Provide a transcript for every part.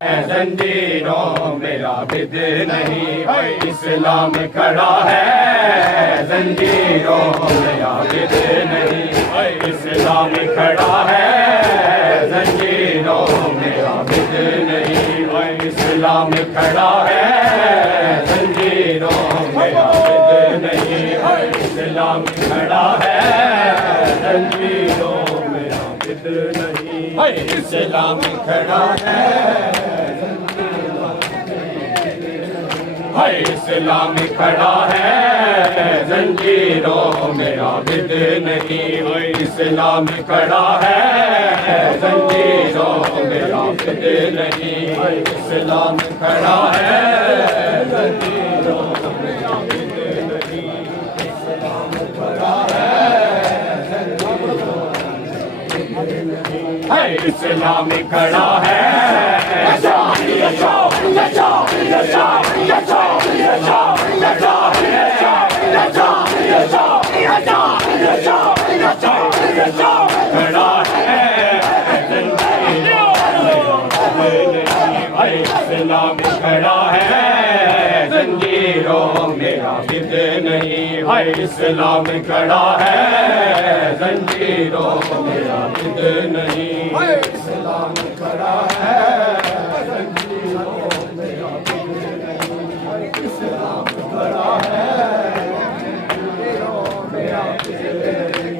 जंजीरों में आबिद नहीं, इस्लाम खड़ा है। जंजीरों में आबिद नहीं, इस्लाम खड़ा है। जंजीरों में आबिद नहीं, इस्लाम खड़ा है। जंजीरों में आबिद नहीं, इस्लाम खड़ा है। जंजीरों में आबिद नहीं, इस्लाम खड़ा है। इस्लाम खड़ा है। जंजीरों में आबिद नहीं, इस्लाम खड़ा है। जंजीरों में आबिद नहीं, इस्लाम खड़ा है। जंजीरों में आबिद नहीं, इस्लाम खड़ा है। इस्लाम खड़ा इस्लाम खड़ा है। जंजीरों में आबिद नहीं, इस्लाम खड़ा है। जंजीरों में आबिद नहीं, इस्लाम खड़ा है। जंजीरों में आबिद नहीं, इस्लाम खड़ा है।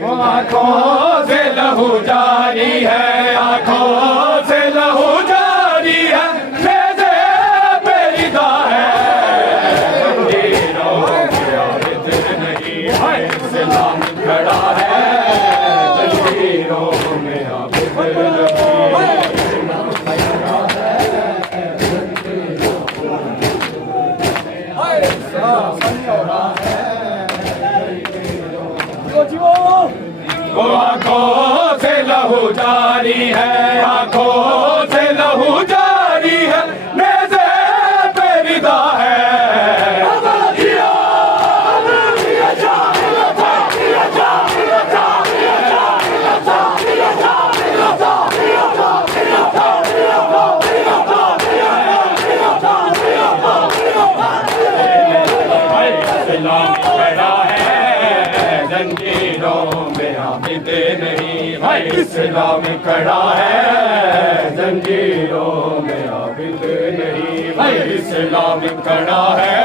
आँखों से लहू जारी है, आँखों से लहू जारी है। इस्लाम खड़ा है। जंजीरों में आबिद आँखों से लहू जारी है, आँखों से लहू जारी है। नेज़े पे विदा है। इस्लाम खड़ा है। जंजीरों में आबिद नहीं, इस्लाम खड़ा है। जंजीरों में आबिद नहीं, इस्लाम खड़ा है।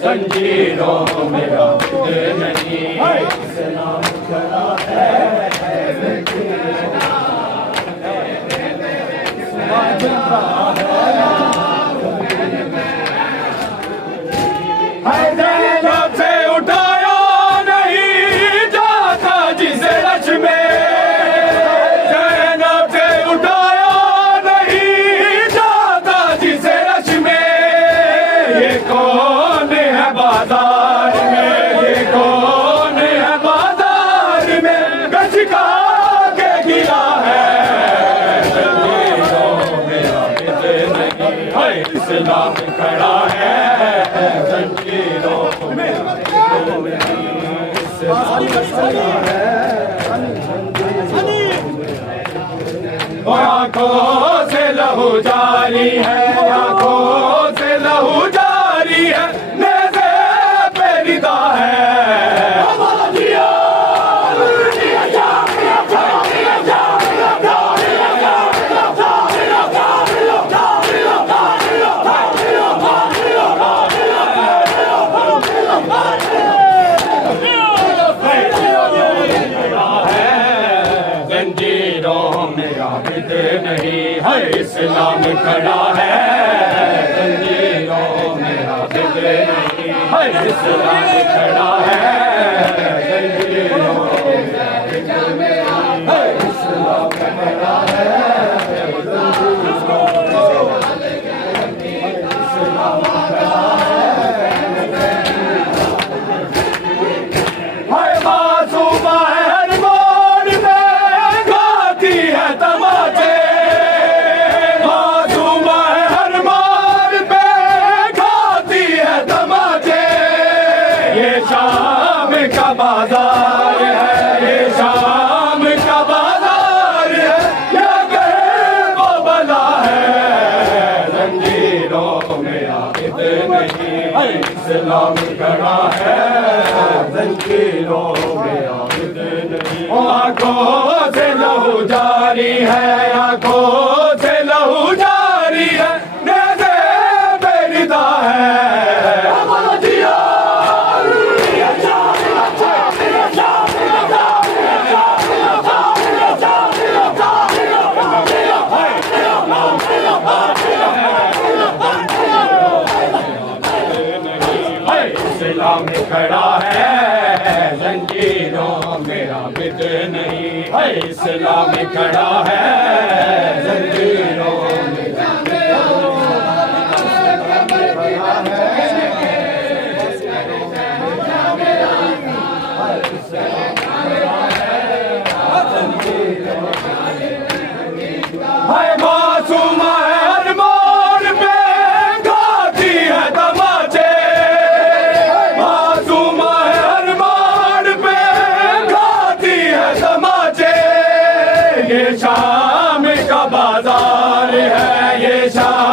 जंजीरों में आबिद नहीं, इस्लाम खड़ा है। जैनब से उठाया नहीं जाता जिसे रश में, जैनब से उठाया नहीं जाता जिसे रश में। ये कौन है बाजार में, ये कौन है बाजार में, गशका के गिरा है। जंजीरों में आबिद नहीं, इस्लाम खड़ा है। जंजीरों में आँखों से लहू जारी है, आँखों से लहू जारी है। नेज़े पे विदा है। जंजीरों में आबिद नहीं, इस्लाम खड़ा है। जंजीरों में आबिद नहीं, इस्लाम खड़ा है। जंजीरों में आबिद नहीं, इस्लाम खड़ा है। शाम इस्लाम खड़ा है जंजीरों में आबद नहीं। आंखों से लहू जारी है, आंखों से लहू जारी है, नेज़े बेरिदा है। इस्लाम खड़ा है जंजीरों में आबिद नहीं है। इस्लाम खड़ा है जंजीरों में है। मासूम अरमान पे गाती है तमाचे, मासूम अरमान पे गाती है तमाचे। ये शाम का बाजार है, ये शाम